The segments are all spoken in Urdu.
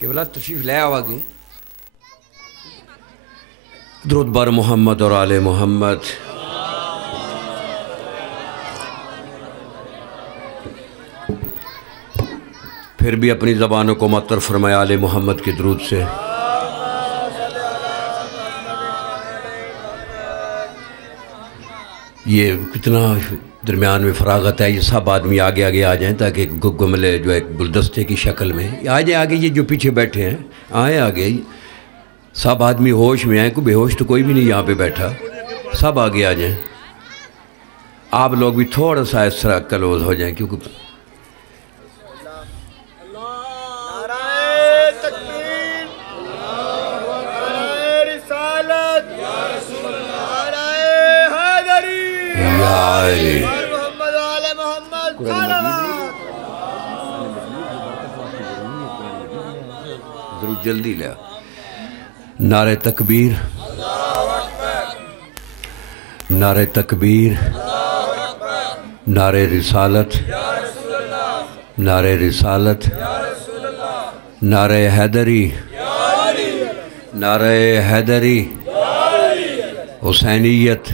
قبلہ تشریف لے آو آگے. درود بر محمد اور آل محمد. پھر بھی اپنی زبانوں کو معطر فرمائے آل محمد کے درود سے. یہ کتنا درمیان میں فراغت ہے. یہ سب آدمی آگے آگے آ جائیں تاکہ گملے جو ایک گلدستے کی شکل میں آ جائیں آگے. یہ جو پیچھے بیٹھے ہیں آئیں آگے. سب آدمی ہوش میں آئیں. کوئی بے ہوش تو کوئی بھی نہیں یہاں پہ بیٹھا. سب آگے آ جائیں. آپ لوگ بھی تھوڑا سا اس طرح کلوز ہو جائیں کیونکہ ضرور جلدی لیا. نعرہ تکبیر، نعرہ تکبیر، نعرہ رسالت، نعرہ رسالت، نعرہ حیدری، نعرہ حیدری، حسینیت،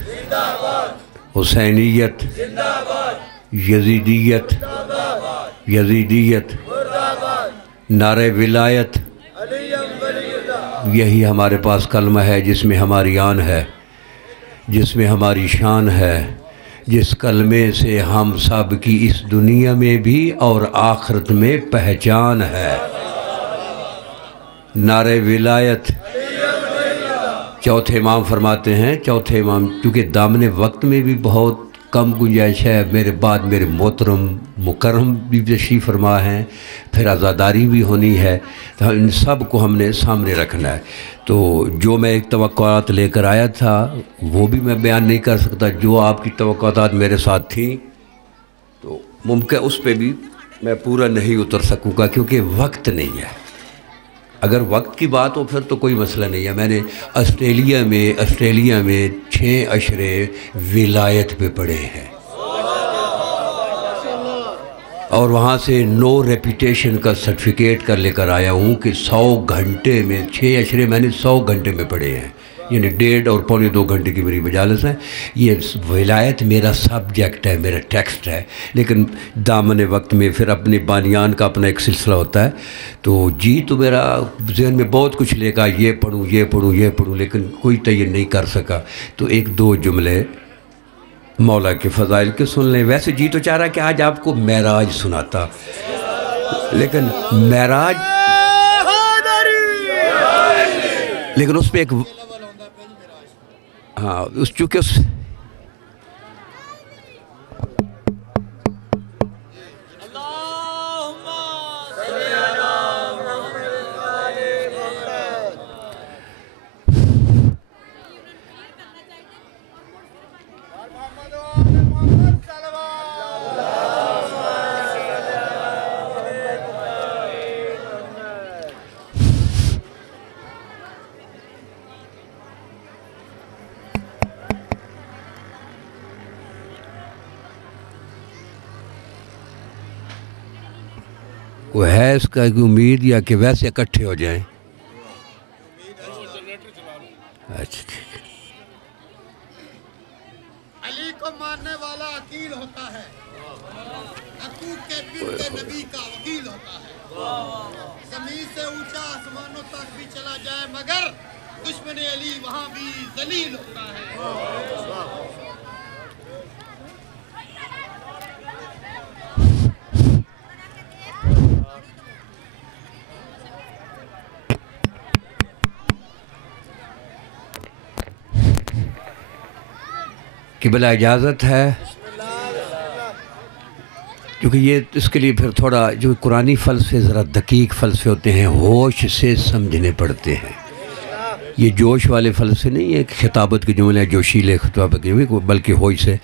حسینیت، یزیدیت، یزیدیت، نعرہ ولایت. یہی ہمارے پاس کلمہ ہے جس میں ہماری آن ہے، جس میں ہماری شان ہے، جس کلمے سے ہم سب کی اس دنیا میں بھی اور آخرت میں پہچان ہے. نعرہ ولایت. چوتھے امام فرماتے ہیں، چوتھے امام کیونکہ دامن وقت میں بھی بہت کم گنجائش ہے. میرے بعد میرے محترم مکرم بھی تشریف فرما ہیں، پھر عزاداری بھی ہونی ہے. تو ان سب کو ہم نے سامنے رکھنا ہے. تو جو میں ایک توقعات لے کر آیا تھا وہ بھی میں بیان نہیں کر سکتا. جو آپ کی توقعات میرے ساتھ تھیں تو ممکن اس پہ بھی میں پورا نہیں اتر سکوں گا کیونکہ وقت نہیں ہے. اگر وقت کی بات ہو پھر تو کوئی مسئلہ نہیں ہے. میں نے آسٹریلیا میں 6 اشرے ولایت پہ پڑھے ہیں اور وہاں سے 9 ریپیٹیشن کا سرٹیفکیٹ کر لے کر آیا ہوں کہ 100 گھنٹے میں 6 اشرے میں نے 100 گھنٹے میں پڑھے ہیں. یعنی 1.5 اور پونے 2 گھنٹے کی میری مجالس ہے. یہ ولایت میرا سبجیکٹ ہے، میرا ٹیکسٹ ہے. لیکن دامن وقت میں پھر اپنے بانیان کا اپنا ایک سلسلہ ہوتا ہے. تو جی تو میرا ذہن میں بہت کچھ لے گا، یہ پڑھوں یہ پڑھوں یہ پڑھوں، لیکن کوئی تعین نہیں کر سکا. تو 1-2 جملے مولا کے فضائل کے سن لیں. ویسے جی تو چاہ رہا کہ آج آپ کو معراج سناتا، لیکن معراج لیکن اس پہ ایک اس چونکہ اس وہ ہے اس کا ایک امید یا کہ ویسے اکٹھے ہو جائیں. اچھا ٹھیک ہے. علی کو ماننے والا عقیل ہوتا ہے، حقوق کے بنت نبی کا وکیل ہوتا ہے. زمین سے اونچا آسمانوں تک بھی چلا جائے مگر دشمن علی وہاں بھی ذلیل ہوتا ہے. قبلہ اجازت ہے کیونکہ یہ اس کے لیے پھر تھوڑا جو قرآنی فلسفے ذرا دقیق فلسفے ہوتے ہیں، ہوش سے سمجھنے پڑتے ہیں. یہ جوش والے فلسفے نہیں ہے کہ خطابت کے جملے جوشیلے خطابت کے جملے، بلکہ ہوش سے.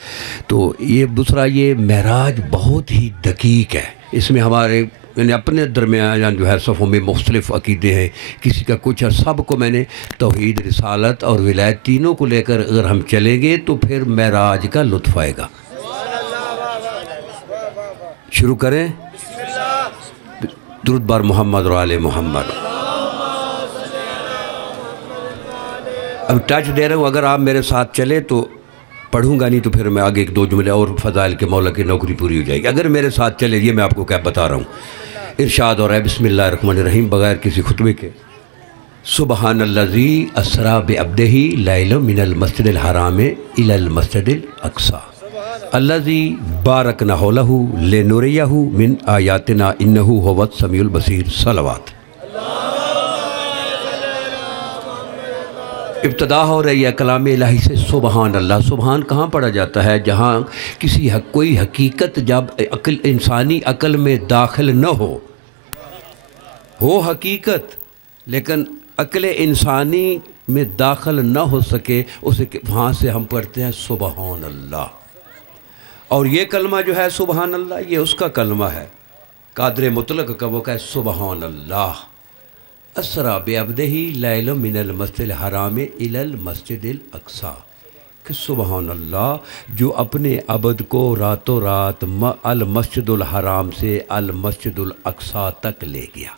تو یہ دوسرا یہ معراج بہت ہی دقیق ہے. اس میں ہمارے یعنی اپنے درمیان جو ہے صفوں میں مختلف عقیدے ہیں، کسی کا کچھ ہے. سب کو میں نے توحید، رسالت اور ولایت تینوں کو لے کر اگر ہم چلیں گے تو پھر معراج کا لطف آئے گا. شروع کریں. درود بر محمد اور آل محمد. اب ٹچ دے رہا ہوں، اگر آپ میرے ساتھ چلے تو پڑھوں گا، نہیں تو پھر میں آگے ایک دو جملے اور فضائل کے مولا کی نوکری پوری ہو جائے گی۔ اگر میرے ساتھ چلے، یہ میں آپ کو کیا بتا رہا ہوں، ارشاد ہو رہا ہے بسم اللہ الرحمن الرحیم بغیر کسی خطبے کے، سبحان الذی اسریٰ بعبدہ لیلا من المسجد الحرام الی المسجد الاقصی الذی بارکنا حولہ لنریہ من آیاتنا انہ ھو السمیع البصیر۔ صلوات۔ ابتدا ہو رہی ہے کلام الہی سے سبحان اللہ۔ سبحان کہاں پڑھا جاتا ہے؟ جہاں کسی کوئی حقیقت جب انسانی عقل میں داخل نہ ہو حقیقت، لیکن عقل انسانی میں داخل نہ ہو سکے، اسے وہاں سے ہم پڑھتے ہیں سبحان اللہ۔ اور یہ کلمہ جو ہے سبحان اللہ، یہ اس کا کلمہ ہے قادر مطلق کا، وہ کہ سبحان اللہ اسریٰ بعبدہ لیلا من المسجد الحرام الی المسجد الاقصی، کہ سبحان اللہ جو اپنے عبد کو راتوں رات المسجد الحرام سے المسجد الاقصی تک لے گیا۔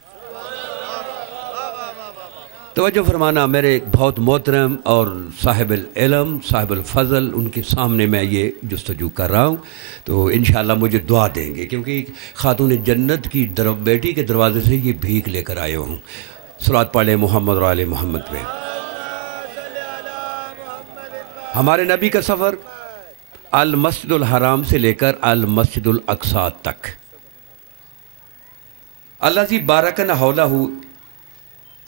توجہ فرمانا، میرے بہت محترم اور صاحب العلم صاحب الفضل، ان کے سامنے میں یہ جستجو کر رہا ہوں، تو انشاءاللہ مجھے دعا دیں گے، کیونکہ خاتون جنت کی بیٹی کے دروازے سے یہ بھیک لے کر آئے ہوں۔ صلوات پڑھیں محمد اور آل محمد پہ۔ ہمارے نبی کا سفر المسجد الحرام سے لے کر المسجد الاقصی تک، الذی بارکنا حولہ،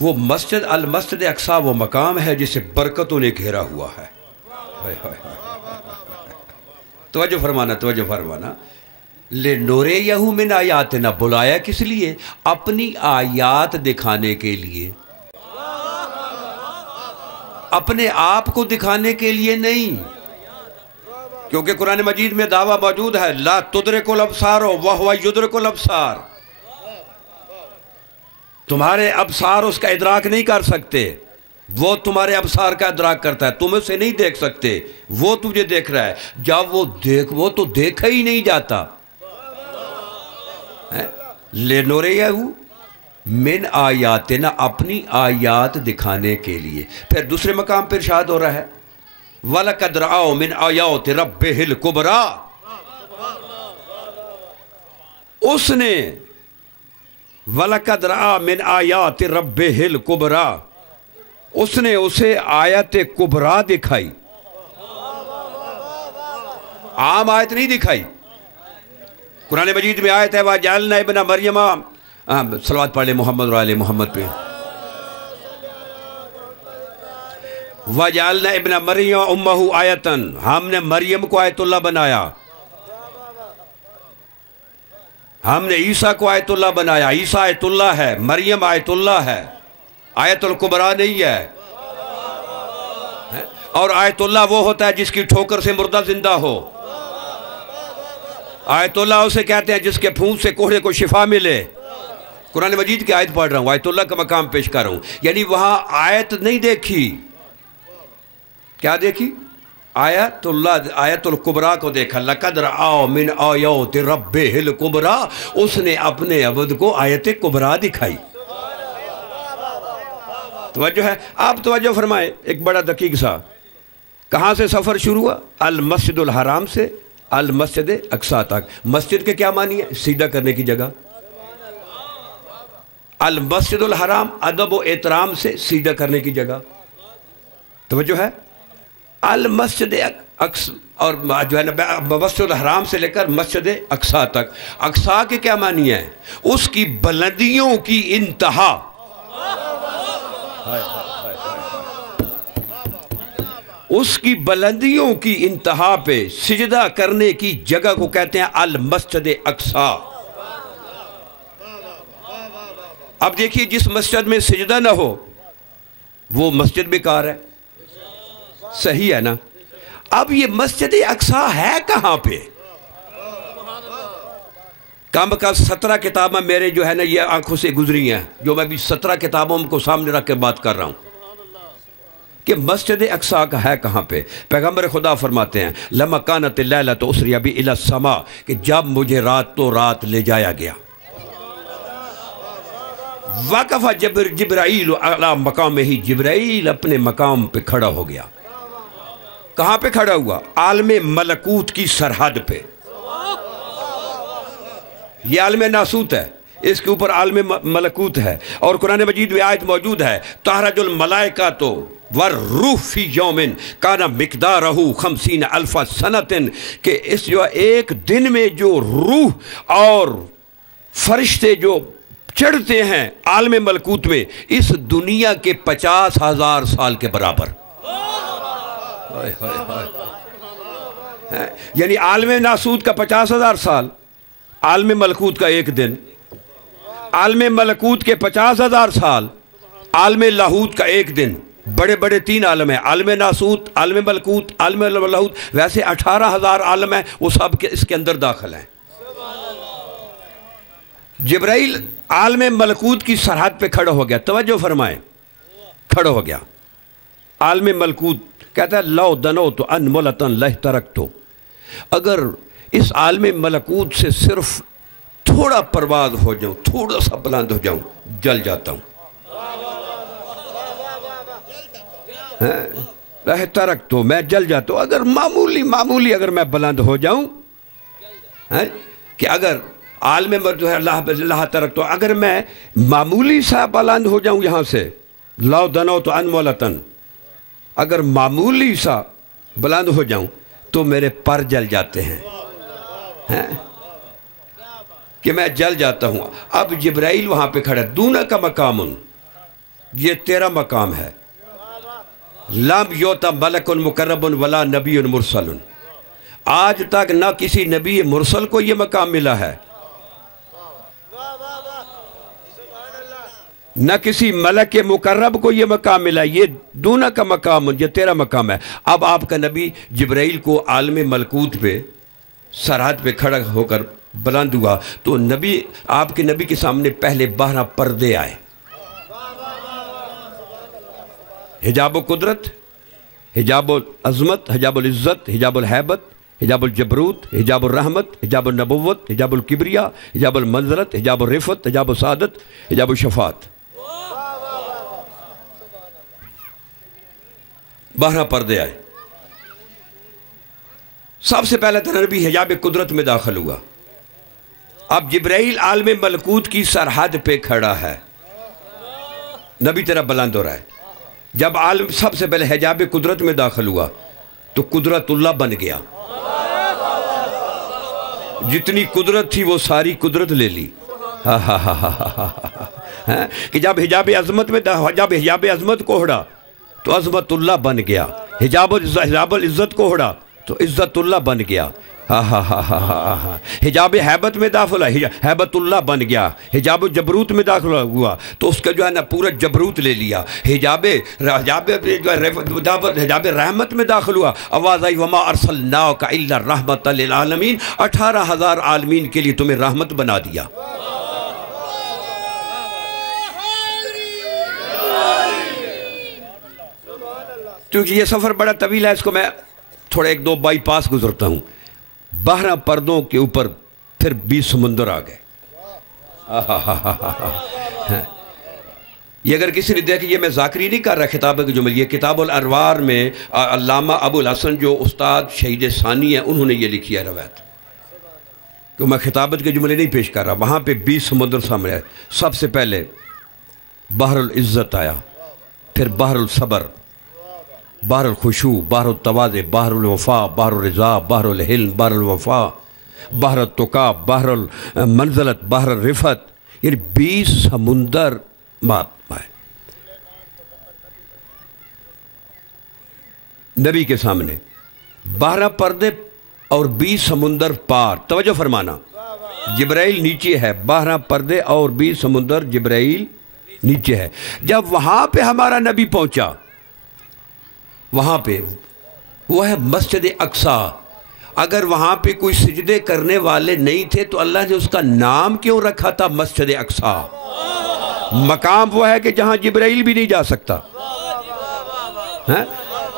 وہ مسجد المسجد اقصی وہ مقام ہے جسے برکتوں نے گھیرا ہوا ہے۔ توجہ فرمانا، توجہ فرمانا، لنریہ من آیاتنا، بلایا کس لیے؟ اپنی آیات دکھانے کے لیے، اپنے آپ کو دکھانے کے لیے نہیں، کیونکہ قرآن مجید میں دعویٰ موجود ہے لا تدرک الابصار وہو یدرک الابصار، تمہارے ابصار اس کا ادراک نہیں کر سکتے، وہ تمہارے ابصار کا ادراک کرتا ہے، تم اسے نہیں دیکھ سکتے، وہ تجھے دیکھ رہا ہے۔ جب وہ تو دیکھا ہی نہیں جاتا۔ لنریہ من آیاتنا، اپنی آیات دکھانے کے لیے۔ پھر دوسرے مقام پر ارشاد ہو رہا ہے وَلَقَدْ رَأَوْا مِنْ آیَاتِ رَبِّهِ الْكُبْرَى، اس نے وَلَقَدْ رَأَوْا مِنْ آیَاتِ رَبِّهِ الْكُبْرَى، اس نے اسے آیت کبریٰ دکھائی، عام آیت نہیں دکھائی۔ قرآن مجید میں آیت ہے وَجَعَلْنَا ابْنَ مَرْیَمَ، صلوات پڑھ لیں محمد اور آل محمد پہ، وَجَعَلْنَا ابْنَ مَرْیَمَ أُمَّهُ آیَةً، ہم نے مریم کو آیت اللہ بنایا، ہم نے عیسیٰ کو آیت اللہ بنایا۔ عیسیٰ آیت اللہ ہے، مریم آیت اللہ ہے، آیت الکبریٰ نہیں ہے۔ اور آیت اللہ وہ ہوتا ہے جس کی ٹھوکر سے مردہ زندہ ہو، آیت اللہ اسے کہتے ہیں جس کے پھونک سے کوڑے کو شفا ملے۔ قرآن مجید کی آیت پڑھ رہا ہوں، آیت اللہ کا مقام پیش کر رہا ہوں، یعنی وہاں آیت نہیں دیکھی، کیا دیکھی؟ آیت اللہ، آیت الکبریٰ کو دیکھا۔ لَقَدْ رَأَوْا مِنْ آیَاتِ رَبِّهِ الْكُبْرَى، اس نے اپنے عبد کو آیت کبریٰ دکھائی۔ توجہ ہے؟ آپ توجہ فرمائیں، ایک بڑا دقیق سا، کہاں سے سفر شروع ہوا؟ المسجد الحرام سے المسجد اقصی تک۔ مسجد کے کیا معنی ہے؟ سیدھا کرنے کی جگہ۔ المسجد الحرام ادب و احترام سے سیدھا کرنے کی جگہ، توجہ ہے؟ المسجد اقصی، اور جو ہے نا مسجد الحرام سے لے کر مسجد اقصی تک۔ اقصی کے کیا معنی ہے؟ اس کی بلندیوں کی انتہا، اس کی بلندیوں کی انتہا پہ سجدہ کرنے کی جگہ کو کہتے ہیں المسجد اقصی۔ اب دیکھیے جس مسجد میں سجدہ نہ ہو وہ مسجد بیکار ہے، صحیح ہے نا؟ اب یہ مسجد اقصی ہے کہاں پہ؟ کم کا 17 کتابیں میرے جو ہے نا یہ آنکھوں سے گزری ہیں، جو میں بھی 17 کتابوں کو سامنے رکھ کے بات کر رہا ہوں کہ مسجد اقصی کا ہے کہاں پہ۔ پیغمبر خدا فرماتے ہیں لَمَا كَانَتِ اللَّيْلَةُ أُسْرِيَ بِي إِلَى السَّمَاءِ، کہ جب مجھے رات تو رات لے جایا گیا، وقف جبرائیل علی مقام ہی، جبرائیل اپنے مقام پہ کھڑا ہو گیا. کہاں پہ کھڑا ہوا؟ عالم ملکوت کی سرحد پہ. یہ عالم ناسوت ہے، اس کے اوپر عالم ملکوت ہے. اور قرآن مجید میں آیت موجود ہے، تعرج الملائکۃ والروح فی یوم کان مقدارہ 50,000 سنۃ، کہ اس جو ایک دن میں جو روح اور فرشتے جو چڑھتے ہیں عالم ملکوت میں، اس دنیا کے 50,000 سال کے برابر. یعنی عالم ناسوت کا 50,000 سال، عالم ملکوت کا ایک دن. عالم ملکوت کے 50,000 سال، عالم لاہوت کا ایک دن. بڑے بڑے 3 عالم ہیں، عالم ناسوت، عالم ملکوت، عالم لاہوت. ویسے 18,000 عالم ہیں، وہ سب اس کے اندر داخل ہیں. جبرائیل عالم ملکوت کی سرحد پہ کھڑا ہو گیا. توجہ فرمائیں، کھڑا ہو گیا. عالم ملکوت کہتا ہے لو دنوت ان ملتن لہترکتو، اگر اس عالم ملکوت سے صرف تھوڑا پرواز ہو جاؤں، تھوڑا سا بلند ہو جاؤں، جل جاتا ہوں. لہترکتو، میں جل جاتا ہوں. اگر معمولی اگر میں بلند ہو جاؤں، کہ اگر عالم جو ہے اللہ ترکتو، اگر میں معمولی سا بلند ہو جاؤں یہاں سے، لو دنوت ان ملتن، اگر معمولی سا بلند ہو جاؤں تو میرے پر جل جاتے ہیں، کہ میں جل جاتا ہوں. اب جبرائیل وہاں پہ کھڑا ہے. دونہ کا مقام، یہ تیرا مقام ہے. لم یوتا ملک مقرب ولا نبی مرسل، آج تک نہ کسی نبی مرسل کو یہ مقام ملا ہے، نہ کسی ملک مقرب کو یہ مقام ملا. یہ دونوں کا مقام، یہ تیرا مقام ہے. اب آپ کا نبی جبرائیل کو عالم ملکوت پہ سرحد پہ کھڑا ہو کر بلند ہوا، تو نبی، آپ کے نبی کے سامنے پہلے 12 پردے آئے. حجاب القدرت، حجاب العظمت، حجاب العزت، حجاب الحیبت، حجاب الجبروت، حجاب الرحمت، حجاب النبوت، حجاب الکبریہ، حجاب المنزلت، حجاب الرفت، حجاب السعادت، حجاب الشفاعت. 12 پردے آئے. سب سے پہلے تو نبی حجاب قدرت میں داخل ہوا. اب جبرائیل عالم ملکوت کی سرحد پہ کھڑا ہے، نبی تیرا بلند ہو رہا ہے. جب عالم سب سے پہلے حجاب قدرت میں داخل ہوا تو قدرت اللہ بن گیا. جتنی قدرت تھی وہ ساری قدرت لے لی. کہ جب حجاب عظمت میں جب حجاب عظمت کو ہڑا تو عظمت اللہ بن گیا. حجاب العزت کو ہڑا تو عزت اللہ بن گیا. حجاب حیبت میں داخل ہوا، حیبت اللہ بن گیا. حجاب جبروت میں داخل ہوا تو اس کا جو ہے نا پورا جبروت لے لیا. حجاب رحمت میں داخل ہوا، آواز آئی وما ارسلناک الا رحمۃ للعالمین، 18,000 عالمین کے لیے تمہیں رحمت بنا دیا. کیونکہ یہ سفر بڑا طویل ہے، اس کو میں تھوڑا 1-2 بائی پاس گزرتا ہوں. 12 پردوں کے اوپر پھر 20 سمندر آ گئے. یہ اگر کسی نے دیکھ، یہ میں ذاکری نہیں کر رہا خطاب کے جملے، یہ کتاب الانوار میں علامہ ابو الحسن جو استاد شہید ثانی ہیں انہوں نے یہ لکھی ہے روایت، کہ میں خطابت کے جملے نہیں پیش کر رہا. وہاں پہ 20 سمندر سامنے آئے. سب سے پہلے بحر العزت آیا، پھر بحر الصبر، بحر الخشوع، بحر التواضع، بحر الوفا، بحر الرضا، بحر الحلم، بحر الوفا، بحر التقا، بحر المنزلت، بحر الرفت. یعنی 20 سمندر آئے نبی کے سامنے. 12 پردے اور 20 سمندر پار. توجہ فرمانا، جبرائیل نیچے ہے، 12 پردے اور 20 سمندر، جبرائیل نیچے ہے. جب وہاں پہ ہمارا نبی پہنچا، وہاں پہ وہ ہے مسجد اقصیٰ. اگر وہاں پہ کوئی سجدے کرنے والے نہیں تھے تو اللہ نے اس کا نام کیوں رکھا تھا مسجد اقصیٰ؟ مقام وہ ہے کہ جہاں جبرائیل بھی نہیں جا سکتا،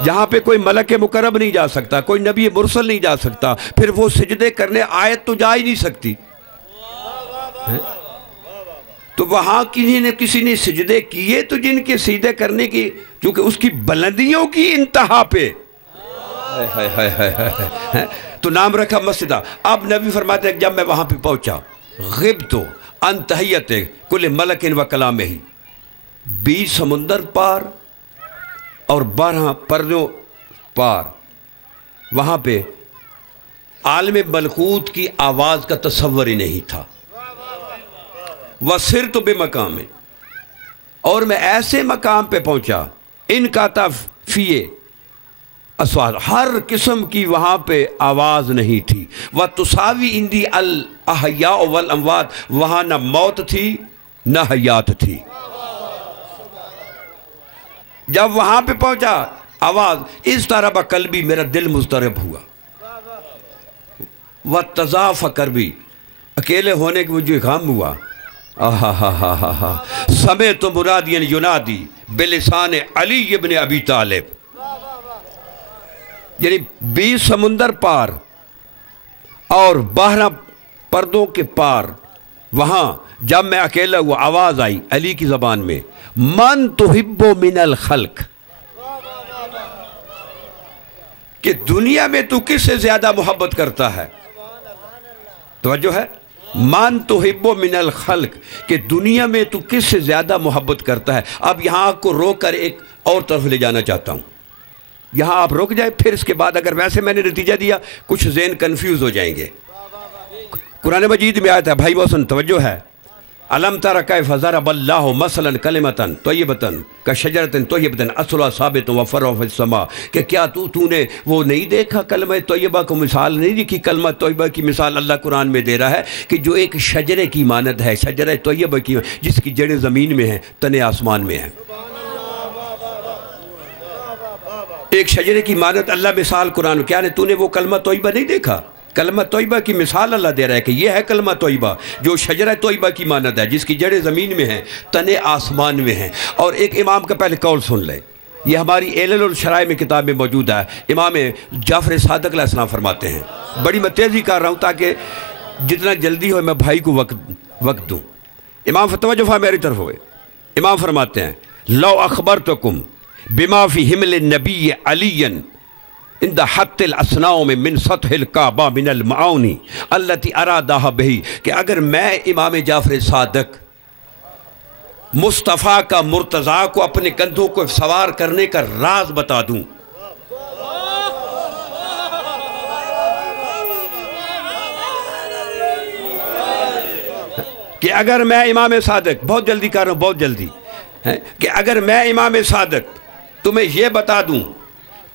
جہاں پہ کوئی ملک مقرب نہیں جا سکتا، کوئی نبی مرسل نہیں جا سکتا. پھر وہ سجدے کرنے آیت تو جا ہی نہیں سکتی. تو وہاں کسی نے سجدے کیے تو جن کے سجدے کرنے کی چونکہ اس کی بلندیوں کی انتہا پہ تو نام رکھا مسجد۔ اب نبی فرماتے ہیں جب میں وہاں پہ پہنچا غبت عن تحیت کل ملک و کلامہ، 20 سمندر پار اور 12 پردوں پار، وہاں پہ عالم ملکوت کی آواز کا تصور ہی نہیں تھا۔ وَسِرْتُ بِمَقَامٍ، اور میں ایسے مقام پہ پہنچا ان کا تفیے اصوات، ہر قسم کی وہاں پہ آواز نہیں تھی۔ وَتُسَاوِي عِنْدِي الْأَحْيَاءُ وَالْأَمْوَاتُ، وہاں نہ موت تھی نہ حیات تھی۔ جب وہاں پہ پہنچا آواز اضطرب قلبی، میرا دل مضطرب ہوا۔ وَتَضَاعَفَ قَرْبِي، اکیلے ہونے کے مجھے غم ہوا۔ سمعت منادیا ینادی بلسان علی ابن ابی طالب، یعنی 20 سمندر پار اور 12 پردوں کے پار، وہاں جب میں اکیلا ہوا آواز آئی علی کی زبان میں، من تحب من الخلق، کہ دنیا میں تو کس سے زیادہ محبت کرتا ہے؟ توجہ ہے، من تحب من الخلق، کہ دنیا میں تو کس سے زیادہ محبت کرتا ہے۔ اب یہاں کو روک کر ایک اور طرف لے جانا چاہتا ہوں، یہاں آپ رک جائیں، پھر اس کے بعد اگر ویسے میں نے نتیجہ دیا کچھ ذہن کنفیوز ہو جائیں گے۔ قرآن مجید میں آیت ہے، بھائی محسن توجہ ہے، الم تر کیف ضرب اللہ مثلا کلمۃ طیبۃ کشجرۃ طیبۃ اصلها ثابت وفرعها فی السماء، کہ کیا تو نے وہ نہیں دیکھا کلمہ طیبہ کو مثال نہیں دیکھی؟ کلمہ طیبہ کی مثال اللہ قرآن میں دے رہا ہے کہ جو ایک شجرے کی مانند ہے، شجرہ طیبہ کی، جس کی جڑیں زمین میں ہیں تنے آسمان میں ہیں۔ ایک شجرے کی مانند اللہ مثال قرآن، کیا نے تو نے وہ کلمہ طیبہ نہیں دیکھا؟ کلمہ طیبہ کی مثال اللہ دے رہا ہے کہ یہ ہے کلمہ طیبہ جو شجرہ طیبہ کی مانند ہے، جس کی جڑیں زمین میں ہیں تنے آسمان میں ہیں۔ اور ایک امام کا پہلے قول سن لیں، یہ ہماری علل الشرائع میں کتاب میں موجود ہے، امام جعفر صادق علیہ السلام فرماتے ہیں، بڑی میں تیزی کر رہا ہوں تاکہ جتنا جلدی ہو میں بھائی کو وقت دوں۔ امام توجہ میری طرف ہوئے، امام فرماتے ہیں لو اخبرتکم بما فی حمل النبی علی عند حط الاسنام من سطح الکعبہ من المعانی التي ارادها به، کہ اگر میں امام جعفر صادق مصطفیٰ کا مرتضیٰ کو اپنے کندھوں کو سوار کرنے کا راز بتا دوں، کہ اگر میں امام صادق، بہت جلدی کر رہا ہوں بہت جلدی، کہ اگر میں امام صادق تمہیں یہ بتا دوں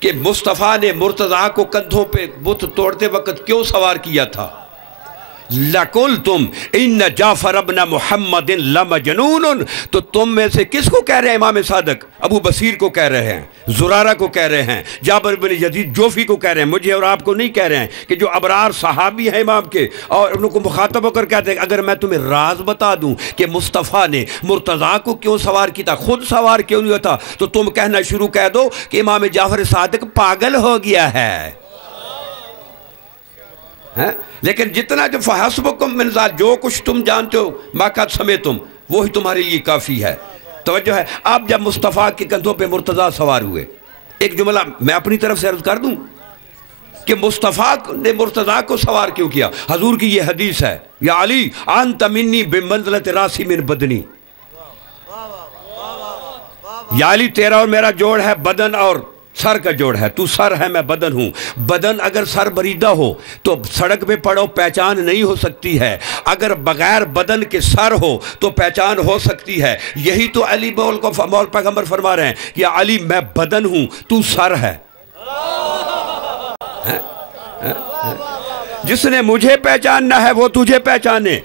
کہ مصطفیٰ نے مرتضیٰ کو کندھوں پہ بت توڑتے وقت کیوں سوار کیا تھا، لَقُلْتُمْ إِنَّ جَعْفَرَ بْنَ مُحَمَّدٍ لَمَجْنُونٌ، تو تم میں سے کس کو کہہ رہے ہیں؟ امام صادق ابو بصیر کو کہہ رہے ہیں، زرارہ کو کہہ رہے ہیں، جابر بن یزید جوفی کو کہہ رہے ہیں، مجھے اور آپ کو نہیں کہہ رہے ہیں، کہ جو ابرار صحابی ہیں امام کے، اور ان کو مخاطب ہو کر کہتے ہیں اگر میں تمہیں راز بتا دوں کہ مصطفیٰ نے مرتضیٰ کو کیوں سوار کیا تھا، خود سوار کیوں نہیں ہوتا، تو تم کہنا شروع کہہ دو کہ امام جعفر صادق پاگل ہو گیا ہے۔ لیکن جتنا جو فحسبکم من ذالک، جو کچھ تم جانتے ہو ما قد سمعتم، وہی تمہارے لیے کافی ہے۔ توجہ ہے، اب جب مصطفیٰ کے کندھوں پہ مرتضیٰ سوار ہوئے، ایک جملہ میں اپنی طرف سے عرض کر دوں کہ مصطفیٰ نے مرتضیٰ کو سوار کیوں کیا؟ حضور کی یہ حدیث ہے، یا علی انت منی بمنزلۃ راسی من بدنی، یا علی تیرا اور میرا جوڑ ہے بدن اور سر کا جوڑ ہے، تو سر ہے میں بدن ہوں۔ بدن اگر سر بریدہ ہو تو سڑک پہ پڑو پہچان نہیں ہو سکتی ہے، اگر بغیر بدن کے سر ہو تو پہچان ہو سکتی ہے۔ یہی تو علی مول پیغمبر فرما رہے ہیں، یا علی میں بدن ہوں تو سر ہے۔ جس نے مجھے پہچاننا ہے وہ تجھے پہچانے،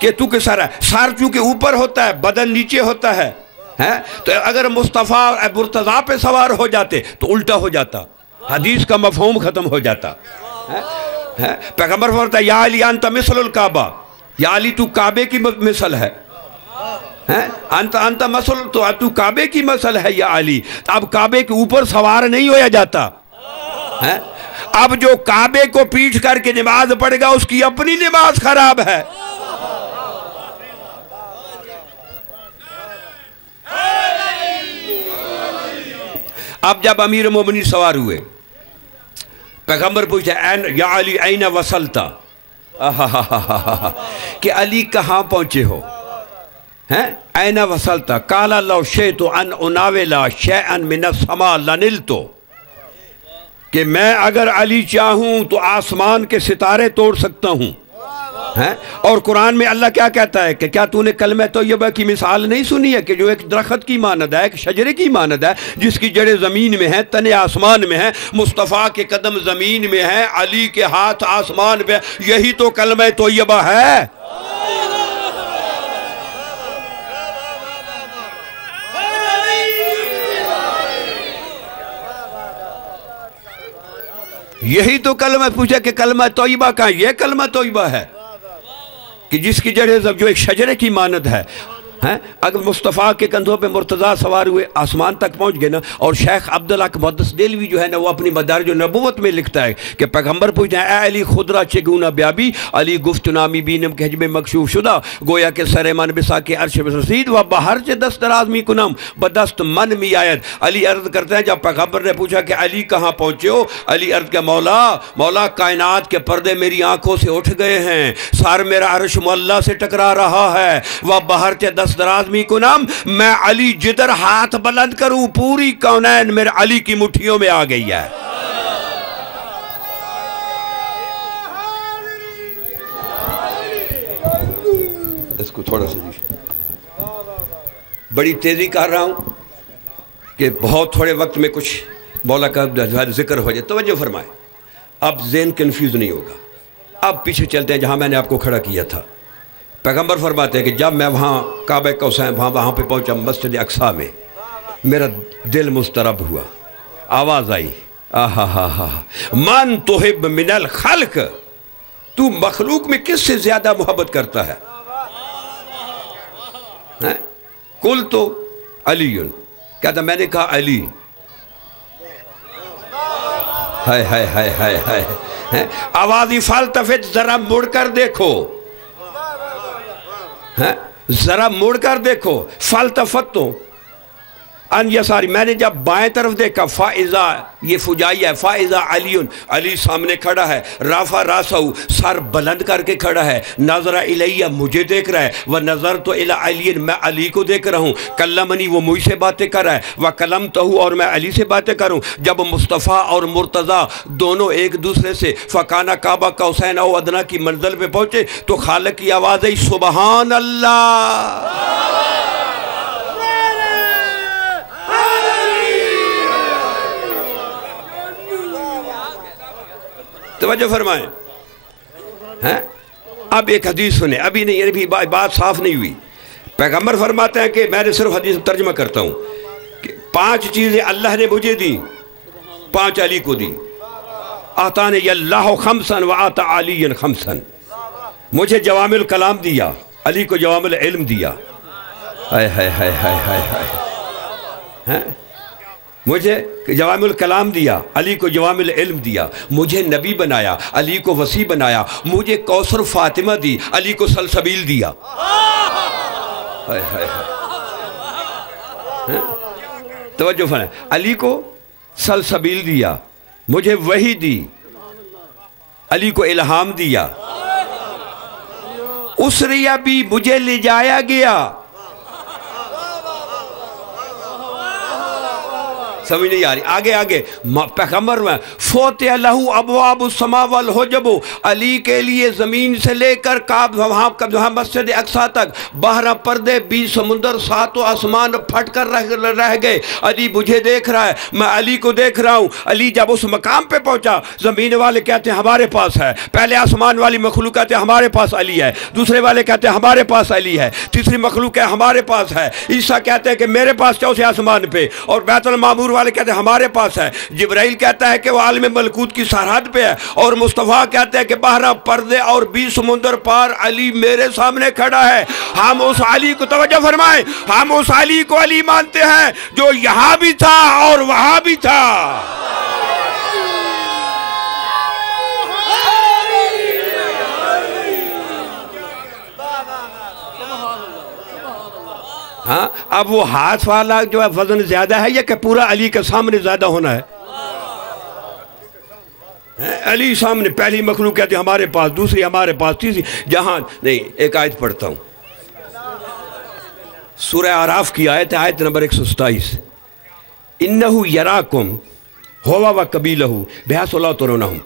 کہ تو کے سر ہے، سر چونکہ اوپر ہوتا ہے بدن نیچے ہوتا ہے، تو اگر مصطفیٰ مرتضیٰ پہ سوار ہو جاتے تو الٹا ہو جاتا، حدیث کا مفہوم ختم ہو جاتا۔ پیغمبر فرماتا ہے یا علی انت مثل الکعبہ، یا علی تو کعبے کی مثل ہے، انت مثل، تو کعبے کی مثل ہے یا علی۔ اب کعبے کے اوپر سوار نہیں ہویا جاتا، اب جو کعبے کو پیٹ کر کے نماز پڑھے گا اس کی اپنی نماز خراب ہے. اب جب امیر مومنین سوار ہوئے، پیغمبر پوچھا یا علی این وصلتا، کہ علی کہاں پہنچے ہو؟ این وصلتا قال لو شئت ان اناولا شیئا من السماء لنلتو، کہ میں اگر علی چاہوں تو آسمان کے ستارے توڑ سکتا ہوں. اور قرآن میں اللہ کیا کہتا ہے کہ کیا تو نے کلمہ طیبہ کی مثال نہیں سنی ہے کہ جو ایک درخت کی مانند ہے، ایک شجرے کی مانند ہے، جس کی جڑیں زمین میں ہیں، تنے آسمان میں ہیں، مصطفیٰ کے قدم زمین میں ہیں، علی کے ہاتھ آسمان پہ، یہی تو کلمہ طیبہ ہے. یہی تو کلمہ پوچھا کہ کلمہ طیبہ کہاں؟ یہ کلمہ طیبہ ہے کہ جس کی جڑیں جو ایک شجرے کی مانند ہے. اگر مصطفیٰ کے کندھوں پہ مرتضیٰ سوار ہوئے آسمان تک پہنچ گئے نا. اور شیخ عبداللہ محدث دہلوی جو ہے نا، وہ اپنی مدارج النبوت میں لکھتا ہے کہ پیغمبر پوچھا اے علی خدرہ چگونہ بیابی، علی گفت نامی بینم کہ حجب مکشوف شدہ، گویا کہ سر من بسا کے عرش رسید و بہر چے دست دراز می کنم بدست من می آید. علی عرض کرتے ہیں جب پیغمبر نے پوچھا کہ علی کہاں پہنچے ہو، علی عرض کہ مولا کائنات کے پردے میری آنکھوں سے اٹھ گئے ہیں، سار میرا عرش معلیٰ سے ٹکرا رہا ہے، و بہر چے دست دراز می کنم، میں علی جدھر ہاتھ بلند کروں پوری کونین میرے علی کی مٹھیوں میں آ گئی ہے. اس کو تھوڑا سا بڑی تیزی کر رہا ہوں کہ بہت تھوڑے وقت میں کچھ مولا کا ذکر ہو جائے. توجہ فرمائیں، اب ذہن کنفیوز نہیں ہوگا. اب پیچھے چلتے ہیں جہاں میں نے آپ کو کھڑا کیا تھا. پیغمبر فرماتے ہیں کہ جب میں وہاں کعبہ کوثین وہاں پہ پہنچا مسجد اقصیٰ میں، میرا دل مضطرب ہوا. آواز آئی من تحب من الخلق، تو مخلوق میں کس سے زیادہ محبت کرتا ہے؟ قلت علی، کہتا میں نے کہا علی. ہائے ہائے ہائے ہائے ہائے. آوازی فالتفت، ذرا مڑ کر دیکھو، ذرا مڑ کر دیکھو. فالتفتو ان یساری، میں نے جب بائیں طرف دیکھا، فائزہ، یہ فجائی ہے، فائزہ علی، علی سامنے کھڑا ہے، رافع راسہ، سر بلند کر کے کھڑا ہے، نظر الیہ، مجھے دیکھ رہا ہے، ونظرت الی علی، میں علی کو دیکھ رہا ہوں، کلمنی، وہ مجھ سے باتیں کر رہا ہے، وکلمتہ، اور میں علی سے باتیں کروں. جب مصطفیٰ اور مرتضیٰ دونوں ایک دوسرے سے فکانہ کعبہ کوثین او ادنیٰ کی منزل پہ پہنچے تو خالق کی آواز ہے سبحان اللہ. توجہ فرمائیں. اب ایک حدیث سنیں، ابھی نہیں، یہ بھی بات صاف نہیں ہوئی. پیغمبر فرماتے ہیں کہ میں نے صرف حدیث ترجمہ کرتا ہوں کہ 5 چیزیں اللہ نے مجھے دی، 5 علی کو دی. آتانی اللہ خمسا و آتا علی خمسا، مجھے جوامع الکلام دیا، علی کو جوامع العلم دیا. ہائے ہائے ہائے ہائے ہائے ہائے. مجھے جوامع الکلام دیا، علی کو جوامع العلم دیا. مجھے نبی بنایا، علی کو وصی بنایا. مجھے کوثر فاطمہ دی، علی کو سلسبیل دیا. توجہ فرمائیں، علی کو سلسبیل دیا، مجھے وحی دی، علی کو الہام دیا. اسریہ بھی مجھے لے جایا گیا. سمجھ نہیں آ رہی؟ آگے پیغمبر میں فوتح لہو ابواب السماء والحجب، علی کے لیے زمین سے لے کر وہاں مسجد اقصیٰ تک 12 پردے، 20 سمندر، 7 آسمان پھٹ کر رہ گئے. علی مجھے دیکھ رہا ہے، میں علی کو دیکھ رہا ہوں. علی جب اس مقام پہ پہنچا، زمین والے کہتے ہیں ہمارے پاس ہے، پہلے آسمان والی مخلوق کہتے ہیں ہمارے پاس علی ہے، دوسرے والے کہتے ہیں ہمارے پاس علی ہے، تیسری مخلوق ہے ہمارے پاس ہے. عیسیٰ کہتے ہیں کہ میرے پاس چوتھے آسمان پہ، اور بیت المعمور والے کہتے ہیں ہمارے پاس ہے. جبرائیل کہتا ہے کہ وہ عالم ملکوت کی سرحد پہ ہے، اور مصطفیٰ کہتے ہیں کہ 12 پردے اور 20 سمندر پار علی میرے سامنے کھڑا ہے. ہم اس علی کو، توجہ فرمائیں، ہم اس علی کو علی مانتے ہیں جو یہاں بھی تھا اور وہاں بھی تھا. ہاں اب وہ ہاتھ والا جو ہے وزن زیادہ ہے یا کہ پورا علی کے سامنے زیادہ ہونا ہے؟ علی سامنے پہلی مخلوق کہتے ہیں ہمارے پاس، دوسری ہمارے پاس، تیسری جہاں نہیں۔ ایک آیت پڑھتا ہوں، سورہ اعراف کی آیت ہے، آیت نمبر 127، انہو یراکم ہوا و قبیلہ بحیث لا ترونہم،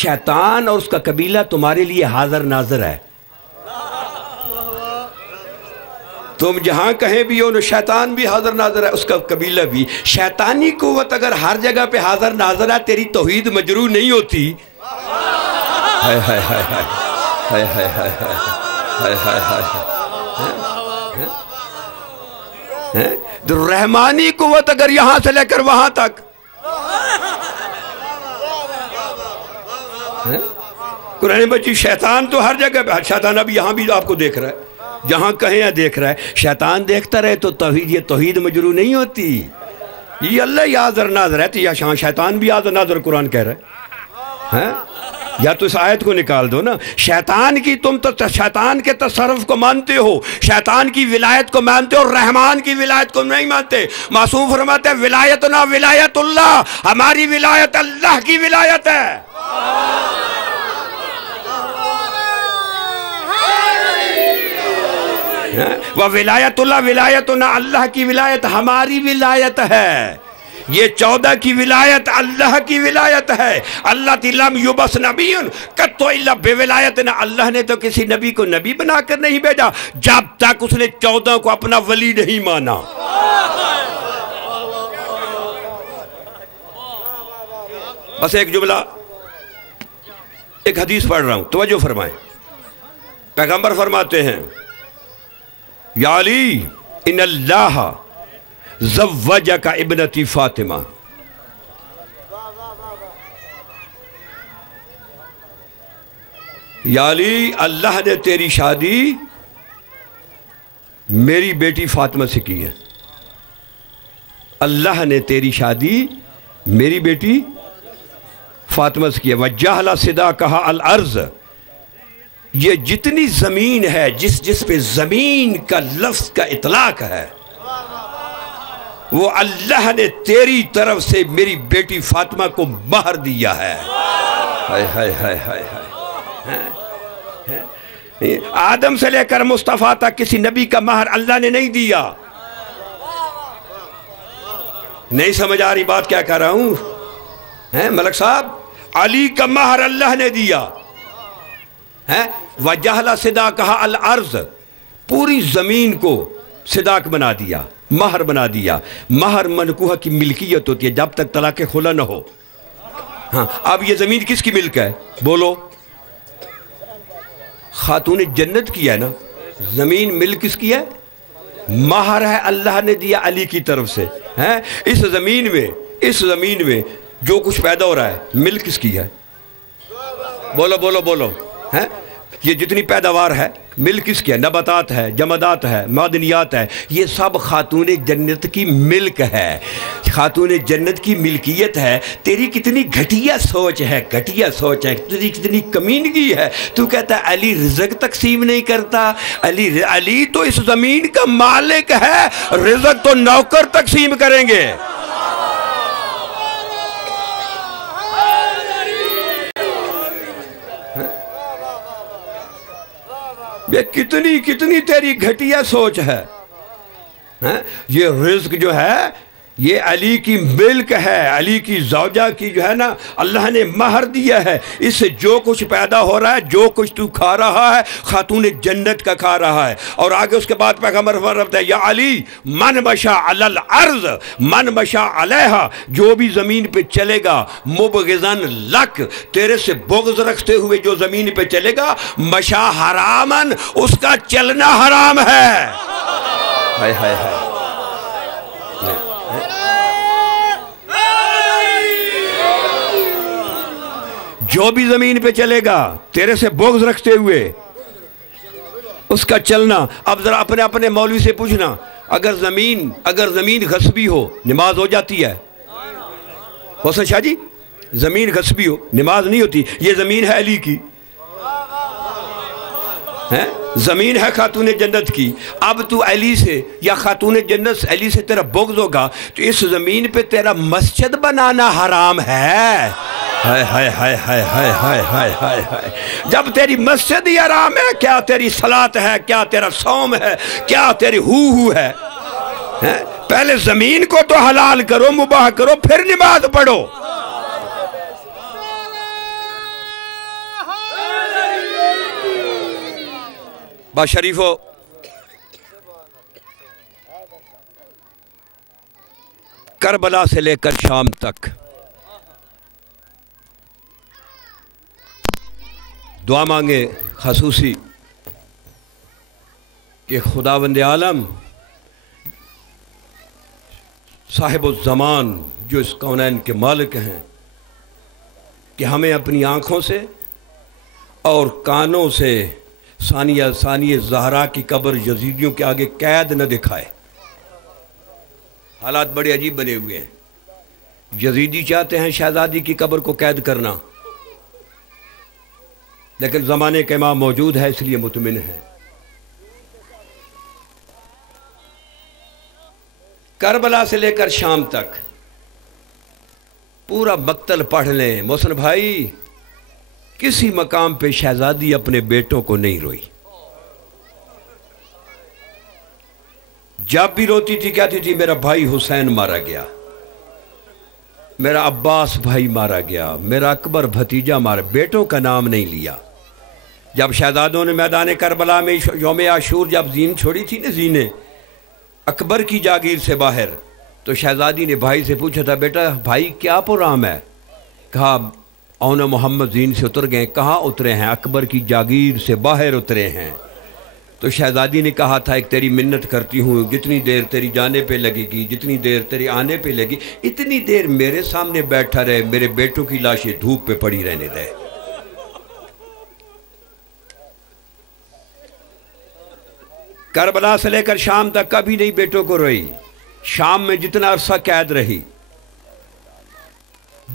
شیطان اور اس کا قبیلہ تمہارے لیے حاضر ناظر ہے، تم جہاں کہیں بھی ہو، شیطان بھی حاضر ناظر ہے، اس کا قبیلہ بھی۔ شیطانی قوت اگر ہر جگہ پہ حاضر ناظر ہے، تیری توحید مجروح نہیں ہوتی۔ ہائے ہائے ہائے ہائے ہائے ہائے ہائے ہائے ہائے ہائے، رحمانی قوت اگر یہاں سے لے کر وہاں تک، قرآن مجید شیطان تو ہر جگہ پہ، شیطان اب یہاں بھی آپ کو دیکھ رہا ہے، جہاں کہیں دیکھ رہا ہے۔ شیطان دیکھتا رہے تو توحید، یہ توحید مجروح نہیں ہوتی، یہ اللہ ہی حاضر ناظر ہے۔ تو یا شیطان بھی حاضر ناظر قرآن کہہ رہا ہے، یا تو اس آیت کو نکال دو نا۔ شیطان کی، تم تو شیطان کے تصرف کو مانتے ہو، شیطان کی ولایت کو مانتے ہو، رحمان کی ولایت کو نہیں مانتے۔ معصوم فرماتے ہیں ولایتنا ولایت اللہ، ہماری ولایت اللہ کی ولایت ہے۔ وہ ولایت اللہ ولایتنا، اللہ کی ولایت ہماری ولایت ہے۔ یہ 14 کی ولایت اللہ کی ولایت ہے۔ اللہ لم یبعث نبی قط الا بولایتنا، اللہ نے تو کسی نبی کو نبی بنا کر نہیں بھیجا جب تک اس نے 14 کو اپنا ولی نہیں مانا۔ بس ایک جملہ، ایک حدیث پڑھ رہا ہوں، توجہ فرمائیں۔ پیغمبر فرماتے ہیں یا علی ان اللہ زوجک ابنتی فاطمہ، یا علی اللہ نے تیری شادی میری بیٹی فاطمہ سے کی ہے، اللہ نے تیری شادی میری بیٹی فاطمہ سے کی ہے۔ وجہل صداقہا الارض، یہ جتنی زمین ہے، جس پہ زمین کا لفظ کا اطلاق ہے، وہ اللہ نے تیری طرف سے میری بیٹی فاطمہ کو مہر دیا ہے۔ ہائے ہائے ہائے ہائے ہائے، آدم سے لے کر مصطفیٰ تک کسی نبی کا مہر اللہ نے نہیں دیا۔ نہیں سمجھ آ رہی بات کیا کہہ رہا ہوں؟ ملک صاحب، علی کا مہر اللہ نے دیا۔ وجہل صداقہا الارض، پوری زمین کو صداق بنا دیا، مہر بنا دیا۔ مہر منکوحہ کی ملکیت ہوتی ہے جب تک طلاق خلا نہ ہو۔ ہاں اب یہ زمین کس کی ملک ہے؟ بولو، خاتون جنت کی ہے نا۔ زمین ملک کس کی ہے؟ مہر ہے اللہ نے دیا علی کی طرف سے۔ اس زمین میں جو کچھ پیدا ہو رہا ہے ملک کس کی ہے؟ بولو بولو بولو، یہ جتنی پیداوار ہے ملک کس کی ہے؟ نباتات ہے، جمادات ہے، معدنیات ہے، یہ سب خاتون جنت کی ملک ہے، خاتون جنت کی ملکیت ہے۔ تیری کتنی گھٹیا سوچ ہے، گھٹیا سوچ ہے، تیری کتنی کمینگی ہے۔ تو کہتا ہے علی رزق تقسیم نہیں کرتا۔ علی تو اس زمین کا مالک ہے، رزق تو نوکر تقسیم کریں گے۔ یہ کتنی تیری گھٹیا سوچ ہے۔ یہ رزق جو ہے یہ علی کی ملک ہے، علی کی زوجہ کی جو ہے نا اللہ نے مہر دیا ہے۔ اس سے جو کچھ پیدا ہو رہا ہے، جو کچھ تو کھا رہا ہے، خاتون جنت کا کھا رہا ہے۔ اور آگے اس کے بعد پیغمبر فرماتا ہے یا علی من مشا علی الارض من مشا علیہا، جو بھی زمین پہ چلے گا مبغضن لک، تیرے سے بغض رکھتے ہوئے جو زمین پہ چلے گا، مشا حرامن، اس کا چلنا حرام ہے۔ ہائے ہائے ہائے، جو بھی زمین پہ چلے گا تیرے سے بغض رکھتے ہوئے، اس کا چلنا۔ اب ذرا اپنے مولوی سے پوچھنا، اگر زمین غصبی ہو نماز ہو جاتی ہے؟ حسن شاہ جی، زمین غصبی ہو نماز نہیں ہوتی۔ یہ زمین ہے علی کی، زمین ہے خاتون جنت کی، اب تو علی سے یا خاتون جنت علی سے تیرا بغض ہوگا تو اس زمین پہ تیرا مسجد بنانا حرام ہے۔ ہائے ہائے ہائے ہائے ہائے ہائے ہائے ہائے ہائے، جب تیری مسجد ہی حرام ہے، کیا تیری صلاۃ ہے، کیا تیرا صوم ہے، کیا تیری ہو ہے؟ پہلے زمین کو تو حلال کرو، مباح کرو، پھر نماز پڑھو۔ با شریفو، کربلا سے لے کر شام تک دعا مانگے خصوصی کہ خداوند عالم صاحب الزمان جو اس کونین کے مالک ہیں کہ ہمیں اپنی آنکھوں سے اور کانوں سے ثانیہ زہرا کی قبر یزیدیوں کے آگے قید نہ دکھائے۔ حالات بڑے عجیب بنے ہوئے ہیں، یزیدی چاہتے ہیں شہزادی کی قبر کو قید کرنا، لیکن زمانے کا امام موجود ہے اس لیے مطمئن ہے۔ کربلا سے لے کر شام تک پورا مقتل پڑھ لیں۔ محسن بھائی، کسی مقام پہ شہزادی اپنے بیٹوں کو نہیں روئی، جب بھی روتی تھی کہتی تھی میرا بھائی حسین مارا گیا، میرا عباس بھائی مارا گیا، میرا اکبر بھتیجا مارا، بیٹوں کا نام نہیں لیا۔ جب شہزادوں نے میدان کربلا میں یوم عاشور جب زین چھوڑی تھی نا، زینے اکبر کی جاگیر سے باہر، تو شہزادی نے بھائی سے پوچھا تھا بیٹا بھائی کیا پرام ہے؟ کہا اونا محمد زین سے اتر گئے۔ کہاں اترے ہیں؟ اکبر کی جاگیر سے باہر اترے ہیں۔ تو شہزادی نے کہا تھا ایک تیری منت کرتی ہوں، جتنی دیر تیری جانے پہ لگے گی، جتنی دیر تیری آنے پہ لگی، اتنی دیر میرے سامنے بیٹھا رہے، میرے بیٹوں کی لاشیں دھوپ پہ پڑی رہنے دے۔ کربلا سے لے کر شام تک کبھی نہیں بیٹوں کو روئی۔ شام میں جتنا عرصہ قید رہی،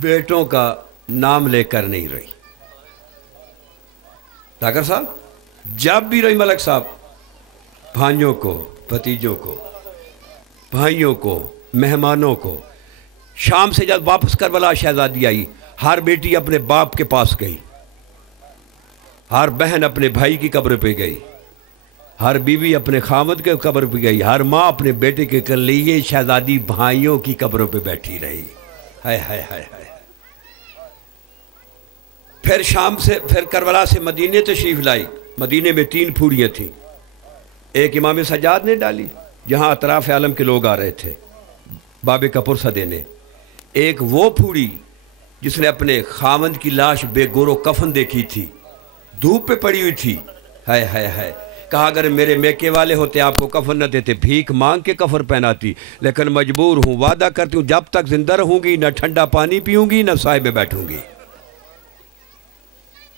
بیٹوں کا نام لے کر نہیں روئی۔ ڈاکٹر صاحب جب بھی روئی ملک صاحب، بھائیوں کو، بھتیجوں کو، بھائیوں کو، مہمانوں کو۔ شام سے جب واپس کربلا شہزادی آئی، ہر بیٹی اپنے باپ کے پاس گئی، ہر بہن اپنے بھائی کی قبر پہ گئی، ہر بیوی اپنے خامد کے قبر پہ گئی، ہر ماں اپنے بیٹے کے کر لیے شہزادی بھائیوں کی قبروں پہ بیٹھی رہی۔ ہائے ہائے ہائے ہائے۔ پھر شام سے پھر کربلا سے مدینے تشریف لائی۔ مدینے میں 3 پھوڑیاں تھیں، ایک امام سجاد نے ڈالی جہاں اطراف عالم کے لوگ آ رہے تھے بابے کا پرسہ دینے، ایک وہ پھوڑی جس نے اپنے خامد کی لاش بے گور و کفن دیکھی تھی، دھوپ پہ پڑی ہوئی تھی۔ ہائے ہائے ہائے۔ کہا اگر میرے میکے والے ہوتے آپ کو کفن نہ دیتے، بھیک مانگ کے کفن پہناتی، لیکن مجبور ہوں، وعدہ کرتی ہوں جب تک زندہ رہوں گی نہ ٹھنڈا پانی پیوں گی نہ سائے میں بیٹھوں گی۔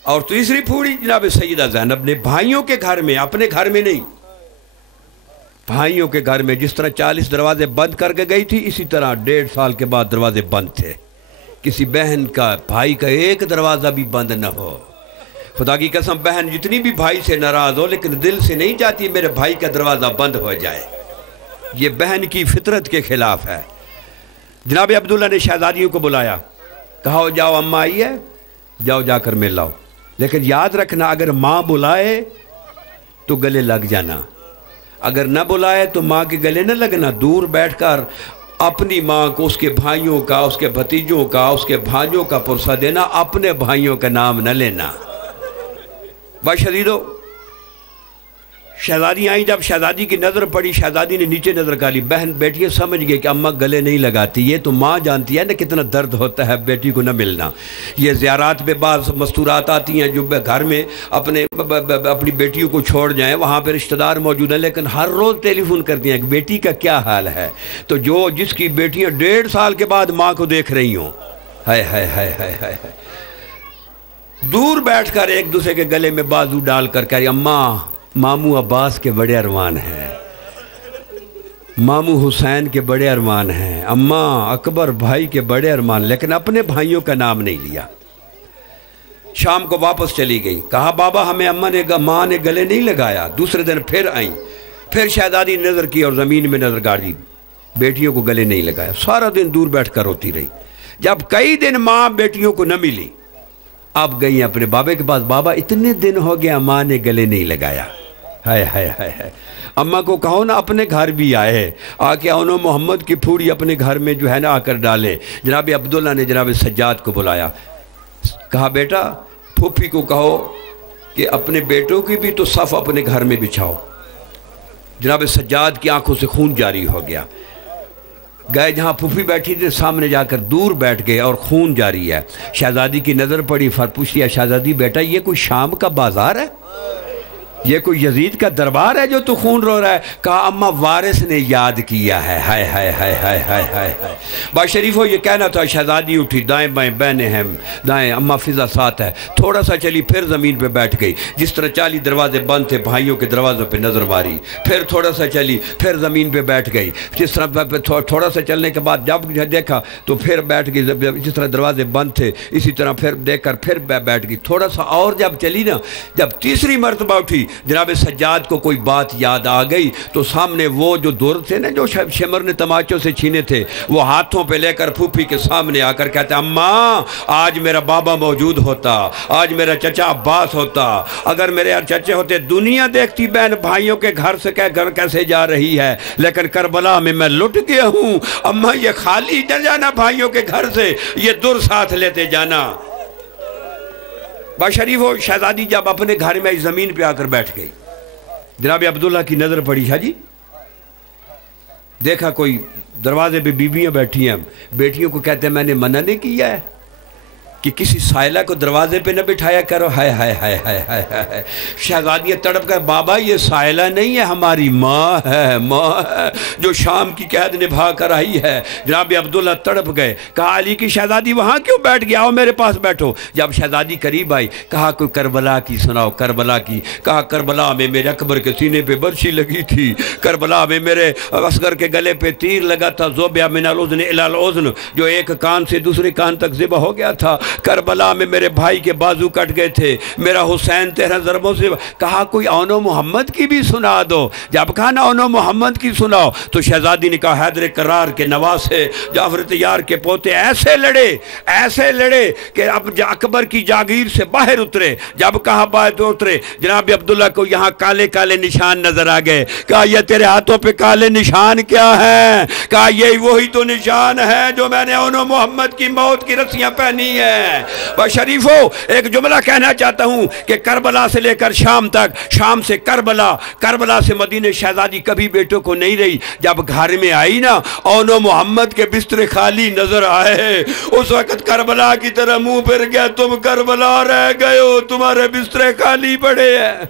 اور تیسری پھوڑی جناب سیدہ زینب نے بھائیوں کے گھر میں، اپنے گھر میں نہیں، بھائیوں کے گھر میں، جس طرح 40 دروازے بند کر کے گئی تھی، اسی طرح 1.5 سال کے بعد دروازے بند تھے، کسی بہن کا، بھائی کا ایک دروازہ بھی بند نہ ہو۔ خدا کی قسم بہن جتنی بھی بھائی سے ناراض ہو لیکن دل سے نہیں چاہتی میرے بھائی کا دروازہ بند ہو جائے، یہ بہن کی فطرت کے خلاف ہے۔ جناب عبداللہ نے شہزادیوں کو بلایا، کہا جاؤ اماں آئی ہے، جاؤ جا کر مل لاؤ، لیکن یاد رکھنا اگر ماں بلائے تو گلے لگ جانا، اگر نہ بلائے تو ماں کے گلے نہ لگنا، دور بیٹھ کر اپنی ماں کو، اس کے بھائیوں کا، اس کے بھتیجوں کا، اس کے بھانجوں کا پرسہ دینا، اپنے بھائیوں کا نام نہ لینا۔ بھائی شدیدو، شہزادی آئیں، جب شہزادی کی نظر پڑی، شہزادی نے نیچے نظر کالی، بہن بیٹیاں سمجھ گئے کہ اماں گلے نہیں لگاتی، یہ تو ماں جانتی ہے نا کتنا درد ہوتا ہے بیٹی کو نہ ملنا۔ یہ زیارات پہ بعض مستورات آتی ہیں جو گھر میں اپنی بیٹیوں کو چھوڑ جائیں، وہاں پہ رشتہ دار موجود ہیں، لیکن ہر روز ٹیلی فون کرتی ہیں کہ بیٹی کا کیا حال ہے، تو جس کی بیٹیاں 1.5 سال کے بعد ماں کو دیکھ رہی ہوں، ہائے ہائے ہائے ہائے ہائے، دور بیٹھ کر ایک دوسرے کے گلے میں بازو ڈال کر کہہ رہی اماں ماموں عباس کے بڑے ارمان ہیں، ماموں حسین کے بڑے ارمان ہیں، اماں اکبر بھائی کے بڑے ارمان، لیکن اپنے بھائیوں کا نام نہیں لیا۔ شام کو واپس چلی گئی. کہا بابا ہمیں ماں نے گلے نہیں لگایا. دوسرے دن پھر آئیں, پھر شہزادی نظر کی اور زمین میں نظر گاڑی, بیٹیوں کو گلے نہیں لگایا. سارا دن دور بیٹھ کر روتی رہی. جب کئی دن ماں بیٹیوں کو نہ ملی, اب گئی اپنے بابے کے پاس. بابا اتنے دن ہو گیا ماں نے گلے نہیں لگایا. ہائے ہائے ہائے ہائے. اماں کو کہو نا اپنے گھر بھی آئے, آ کے انہوں محمد کی پھوڑی اپنے گھر میں جو ہے نا آ کر ڈالے. جناب عبداللہ نے جناب سجاد کو بلایا. کہا بیٹا پھوپھی کو کہو کہ اپنے بیٹوں کی بھی تو صف اپنے گھر میں بچھاؤ. جناب سجاد کی آنکھوں سے خون جاری ہو گیا. گئے جہاں پھوپھی بیٹھی تھی, سامنے جا کر دور بیٹھ گئے اور خون جاری ہے. شہزادی کی نظر پڑی, پوچھتی ہے شہزادی بیٹا یہ کوئی شام کا بازار ہے, یہ کوئی یزید کا دربار ہے جو تو خون رو رہا ہے؟ کہا اماں وارث نے یاد کیا ہے. ہائے ہائے ہائے ہائے ہائے ہائے. بات شریف ہو یہ کہنا تھا. شہزادی اٹھی, دائیں بائیں بہنیں ہیں, دائیں اماں فضا ساتھ ہے. تھوڑا سا چلی, پھر زمین پہ بیٹھ گئی. جس طرح 40 دروازے بند تھے, بھائیوں کے دروازوں پہ نظر ماری. پھر تھوڑا سا چلی, پھر زمین پہ بیٹھ گئی. جس طرح تھوڑا سا چلنے کے بعد جب دیکھا تو پھر بیٹھ گئی. جس طرح دروازے بند تھے اسی طرح پھر دیکھ کر پھر بیٹھ گئی. تھوڑا سا اور جب چلی نا, جب تیسری مرتبہ اٹھی, جناب سجاد کو کوئی بات یاد آ گئی تو سامنے وہ جو دور تھے نا جو شمر نے تماچوں سے چھینے تھے, وہ ہاتھوں پہ لے کر پھوپھی کے سامنے آ کر کہتے اماں آج میرا بابا موجود ہوتا, آج میرا چچا عباس ہوتا, اگر میرے چچے ہوتے دنیا دیکھتی بہن بھائیوں کے گھر سے گھر کیسے جا رہی ہے, لیکن کربلا میں لٹ گیا ہوں. اماں یہ خالی نہ جانا بھائیوں کے گھر سے, یہ در ساتھ لیتے جانا. باشریف ہو شہزادی جب اپنے گھر میں زمین پہ آ کر بیٹھ گئی, جناب عبداللہ کی نظر پڑی. شاہ جی دیکھا کوئی دروازے پہ بیویاں بیٹھی ہیں. بیٹیوں کو کہتے ہیں میں نے منع نہیں کیا ہے کہ کسی سائلہ کو دروازے پہ نہ بٹھایا کرو. ہائے ہائے ہائے ہائے ہائے ہائے. شہزادی تڑپ کر بابا یہ سائلہ نہیں ہے, ہماری ماں ہے, ماں ہے جو شام کی قید نبھا کر آئی ہے. جناب عبداللہ تڑپ گئے. کہا علی کی شہزادی وہاں کیوں بیٹھ گیا, آؤ میرے پاس بیٹھو. جب شہزادی قریب آئی, کہا کوئی کربلا کی سناؤ, کربلا کی. کہا کربلا میں میرے اکبر کے سینے پہ برچی لگی تھی, کربلا میں میرے اصغر کے گلے پہ تیر لگا تھا, ذوبیہ من الاذن الی الاذن, جو ایک کان سے دوسرے کان تک ذبح ہو گیا تھا. کربلا میں میرے بھائی کے بازو کٹ گئے تھے, میرا حسین 13 ضربوں سے. کہا کوئی اون و محمد کی بھی سنا دو. جب کہا نا اون و محمد کی سناؤ تو شہزادی نے کہا حیدر کرار کے نواسے جعفر طیار کے پوتے ایسے لڑے کہ اب اکبر کی جاگیر سے باہر اترے. جب کہا باہر اترے, جناب عبداللہ کو یہاں کالے کالے نشان نظر آ گئے. کہا یہ تیرے ہاتھوں پہ کالے نشان کیا ہیں؟ کہا یہ وہی تو نشان ہے جو میں نے اون و محمد کی موت کی رسیاں پہنی ہیں. شریفو ایک جملہ کہنا چاہتا ہوں کہ کربلا سے لے کر شام تک, شام سے کربلا, کربلا سے مدینہ, شہزادی کبھی بیٹوں کو نہیں رہی. جب گھر میں آئی نا, اون و محمد کے بستر خالی نظر آئے, اس وقت کربلا کی طرح منہ پھر گیا, تم کربلا رہ گئے ہو, تمہارے بستر خالی پڑے ہیں.